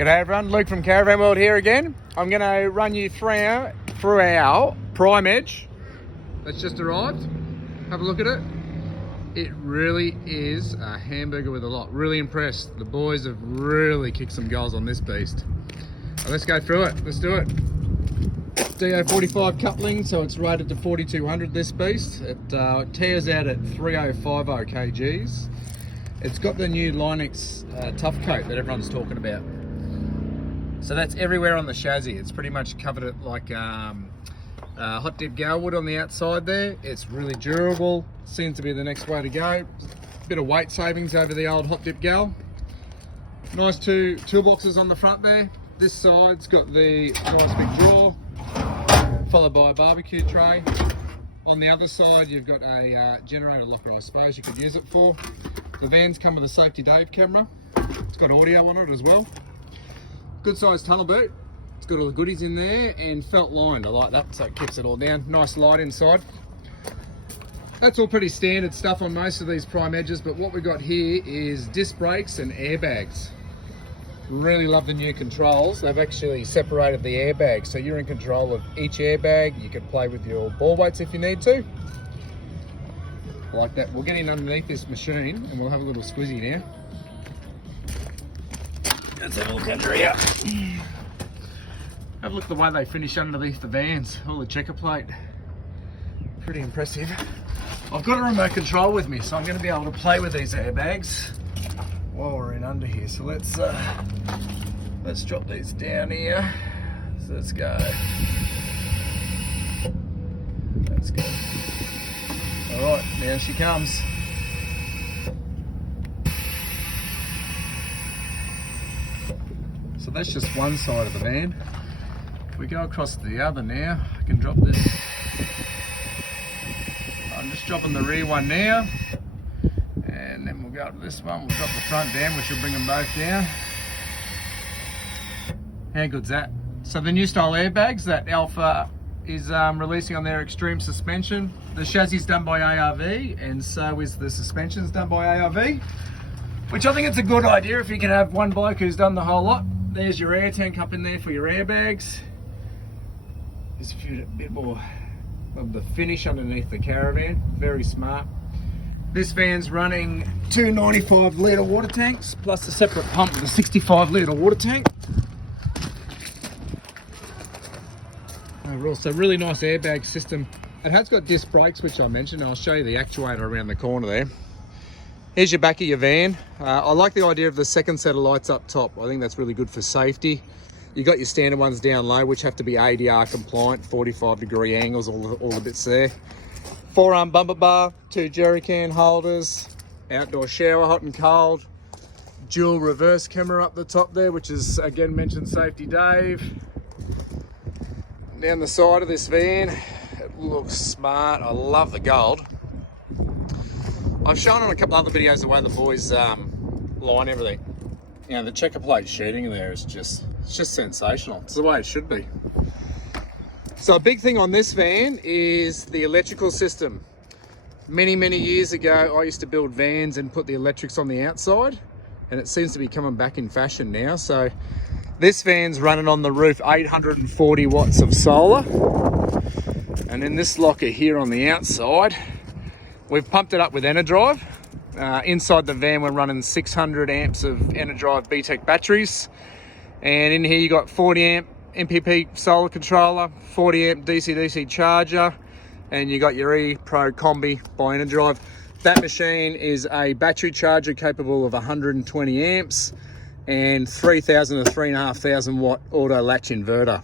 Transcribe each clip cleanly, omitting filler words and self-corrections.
G'day everyone, Luke from Caravan World here again. I'm going to run you through our prime edge that's just arrived. Have a look at it. It really is a hamburger with a lot. Really impressed. The boys have really kicked some goals on this beast. So let's go through it. Let's do it. DO45 coupling, so it's rated to 4200 this beast. It tears out at 3050 kgs. It's got the new Linux tough coat that everyone's talking about. So that's everywhere on the chassis. It's pretty much covered it like hot dip gal wood on the outside there. It's really durable. Seems to be the next way to go. Bit of weight savings over the old hot dip gal. Nice two toolboxes on the front there. This side's got the nice big drawer, followed by a barbecue tray. On the other side, you've got a generator locker, I suppose you could use it for. The van's come with a safety Dave camera. It's got audio on it as well. Good sized tunnel boot. It's got all the goodies in there and felt lined. I like that, so it keeps it all down. Nice light inside. That's all pretty standard stuff on most of these prime edges, but what we got here is disc brakes and airbags. Really love the new controls. They've actually separated the airbags, so you're in control of each airbag. You can play with your ball weights if you need to. Like that. We'll get in underneath this machine and we'll have a little squizzy now. Let's have a look under here. Have a look at the way they finish underneath the vans. All the checker plate. Pretty impressive. I've got a remote control with me, so I'm going to be able to play with these airbags while we're in under here. So let's drop these down here. So let's go. Let's go. All right, now she comes. So that's just one side of the van. If we go across to the other now, I can drop this. I'm just dropping the rear one now. And then we'll go up to this one. We'll drop the front down, which will bring them both down. How good's that? So the new style airbags that Alpha is releasing on their extreme suspension. The chassis is done by ARV, and so is the suspensions done by ARV, which I think it's a good idea if you can have one bloke who's done the whole lot. There's your air tank up in there for your airbags. There's a bit more of the finish underneath the Caravan. Very smart. This van's running two 95 litre water tanks plus a separate pump with a 65 litre water tank. Overall, so really nice airbag system. It has got disc brakes, which I mentioned. I'll show you the actuator around the corner there. Here's your back of your van. I like the idea of the second set of lights up top. I think that's really good for safety. You got your standard ones down low, which have to be ADR compliant, 45-degree angles, all the bits there. 4-arm bumper bar, 2 jerry can holders, outdoor shower, hot and cold, dual reverse camera up the top there, which is again mentioned safety Dave. Down the side of this van, it looks smart. I love the gold. I've shown on a couple other videos the way the boys line everything. You know, the checker plate sheeting there is just sensational. It's the way it should be. So a big thing on this van is the electrical system. Many years ago, I used to build vans and put the electrics on the outside, and it seems to be coming back in fashion now. So this van's running on the roof 840 watts of solar, and in this locker here on the outside, we've pumped it up with Enerdrive. Inside the van, we're running 600 amps of Enerdrive BTEC batteries. And in here, you got 40 amp MPP solar controller, 40 amp DC-DC charger, and you got your E-Pro Combi by Enerdrive. That machine is a battery charger capable of 120 amps and 3,000 to 3,500 watt auto latch inverter.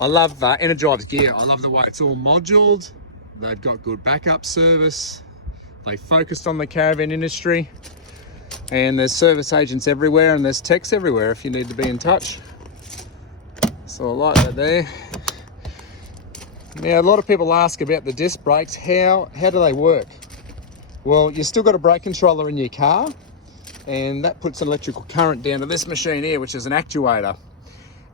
I love Enerdrive's gear. I love the way it's all moduled. They've got good backup service. They focused on the caravan industry, and there's service agents everywhere and there's techs everywhere if you need to be in touch. So I like that there. Now a lot of people ask about the disc brakes. How do they work? Well, you've still got a brake controller in your car, and that puts an electrical current down to this machine here, which is an actuator.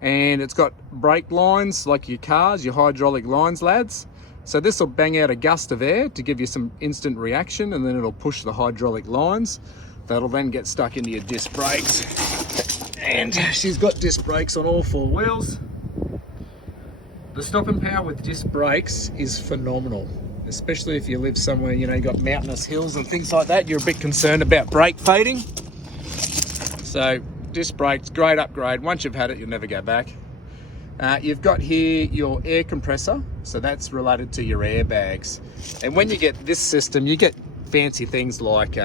And it's got brake lines like your cars, your hydraulic lines, lads. So this will bang out a gust of air to give you some instant reaction, and then it'll push the hydraulic lines. That'll then get stuck into your disc brakes And she's got disc brakes on all 4 wheels. The stopping power with disc brakes is phenomenal, especially if you live somewhere, you know, you got mountainous hills and things like that. You're a bit concerned about brake fading. So disc brakes, great upgrade. Once you've had it, you'll never go back. You've got here your air compressor, so that's related to your airbags. And when you get this system, you get fancy things like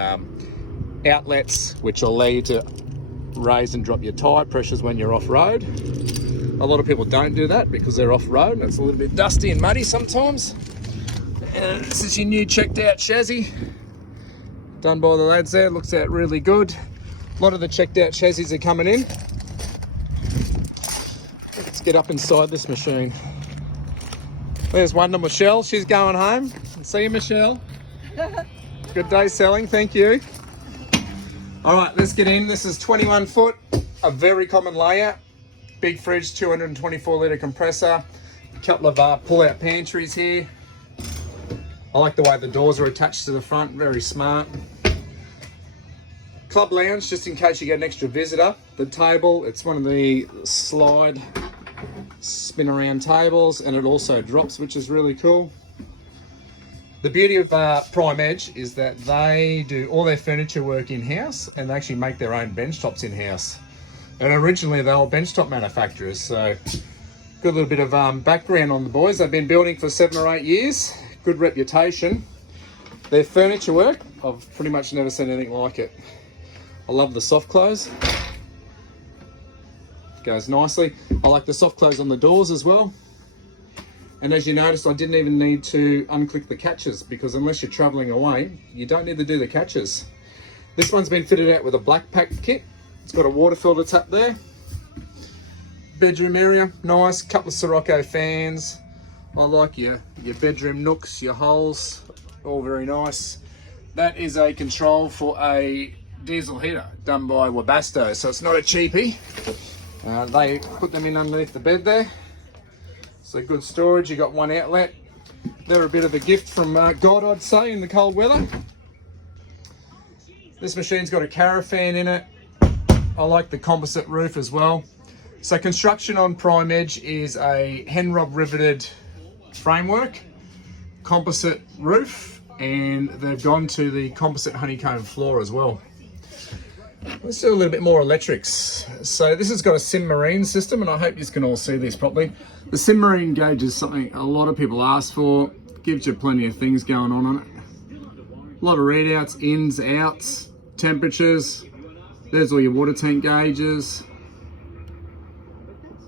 outlets, which will allow you to raise and drop your tyre pressures when you're off-road. A lot of people don't do that because they're off-road and it's a little bit dusty and muddy sometimes. And this is your new checked out chassis, done by the lads there. Looks out really good. A lot of the checked out chassis are coming in. Let's get up inside this machine. There's one to Michelle, she's going home. See you, Michelle. Good day selling, thank you. All right, let's get in. This is 21 foot, a very common layout. Big fridge, 224 litre compressor, a couple of pull-out pantries here. I like the way the doors are attached to the front, very smart. Club lounge, just in case you get an extra visitor. The table, it's one of the slide spin around tables, and it also drops, which is really cool. The beauty of Prime Edge is that they do all their furniture work in-house, and they actually make their own bench tops in-house. And originally they were benchtop manufacturers, so good little bit of background on the boys. They've been building for 7 or 8 years, good reputation. Their furniture work, I've pretty much never seen anything like it. I love the soft close, goes nicely. I like the soft close on the doors as well. And as you noticed, I didn't even need to unclick the catches because unless you're traveling away, you don't need to do the catches. This one's been fitted out with a black pack kit. It's got a water filter tap there. Bedroom area, nice. Couple of Sirocco fans. I like your bedroom nooks, your holes, all very nice. That is a control for a diesel heater done by Webasto, so it's not a cheapie. They put them in underneath the bed there. So good storage. You got one outlet. They're a bit of a gift from God, I'd say, in the cold weather. This machine's got a Caravan in it. I like the composite roof as well. So construction on Prime Edge is a Henrob riveted framework, composite roof, and they've gone to the composite honeycomb floor as well. Let's do a little bit more electrics. So this has got a Sim Marine system, and I hope you can all see this properly. The Sim Marine gauge is something a lot of people ask for. Gives you plenty of things going on it. A lot of readouts, ins, outs, temperatures. There's all your water tank gauges.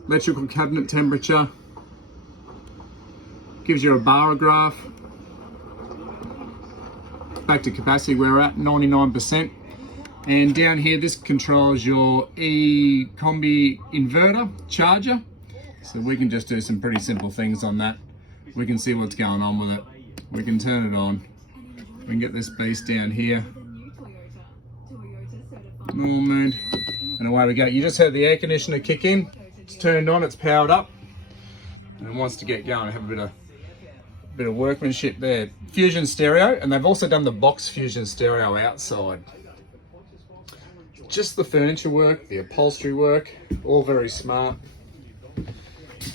Electrical cabinet temperature. Gives you a barograph. Back to capacity, we're at 99%. And down here, this controls your e-combi inverter charger. So we can just do some pretty simple things on that. We can see what's going on with it. We can turn it on. We can get this beast down here. Normal mode. And away we go. You just heard the air conditioner kick in. It's turned on, it's powered up. And it wants to get going. Have a bit of workmanship there. Fusion stereo, and they've also done the box Fusion stereo outside. Just the furniture work, the upholstery work, all very smart.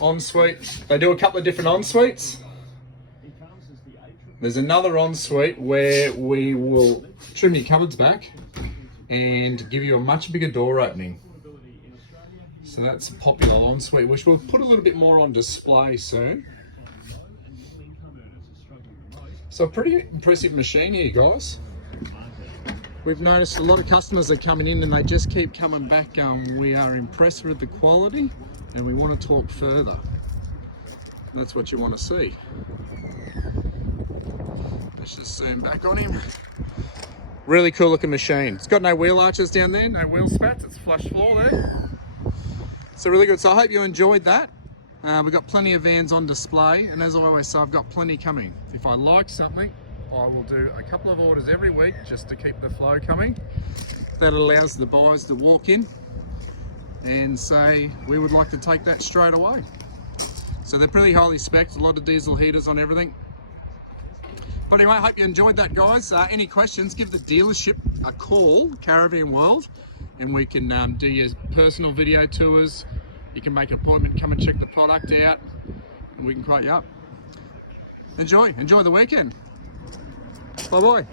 Ensuite, they do a couple of different en-suites. There's another ensuite where we will trim your cupboards back and give you a much bigger door opening. So that's a popular ensuite, which we'll put a little bit more on display soon. So a pretty impressive machine here, guys. We've noticed a lot of customers are coming in and they just keep coming back going, we are impressed with the quality and we want to talk further. That's what you want to see. Let's just zoom back on him. Really cool looking machine. It's got no wheel arches down there, no wheel spats, it's flush floor there. So really good. So I hope you enjoyed that. We've got plenty of vans on display, and as I always say, I've got plenty coming. If I like something, I will do a couple of orders every week just to keep the flow coming. That allows the buyers to walk in and say, we would like to take that straight away. So they're pretty highly spec'd, a lot of diesel heaters on everything. But anyway, I hope you enjoyed that, guys. Any questions, give the dealership a call, Caravan World, and we can do your personal video tours. You can make an appointment, come and check the product out, and we can quote you up. Enjoy the weekend. Bye bye.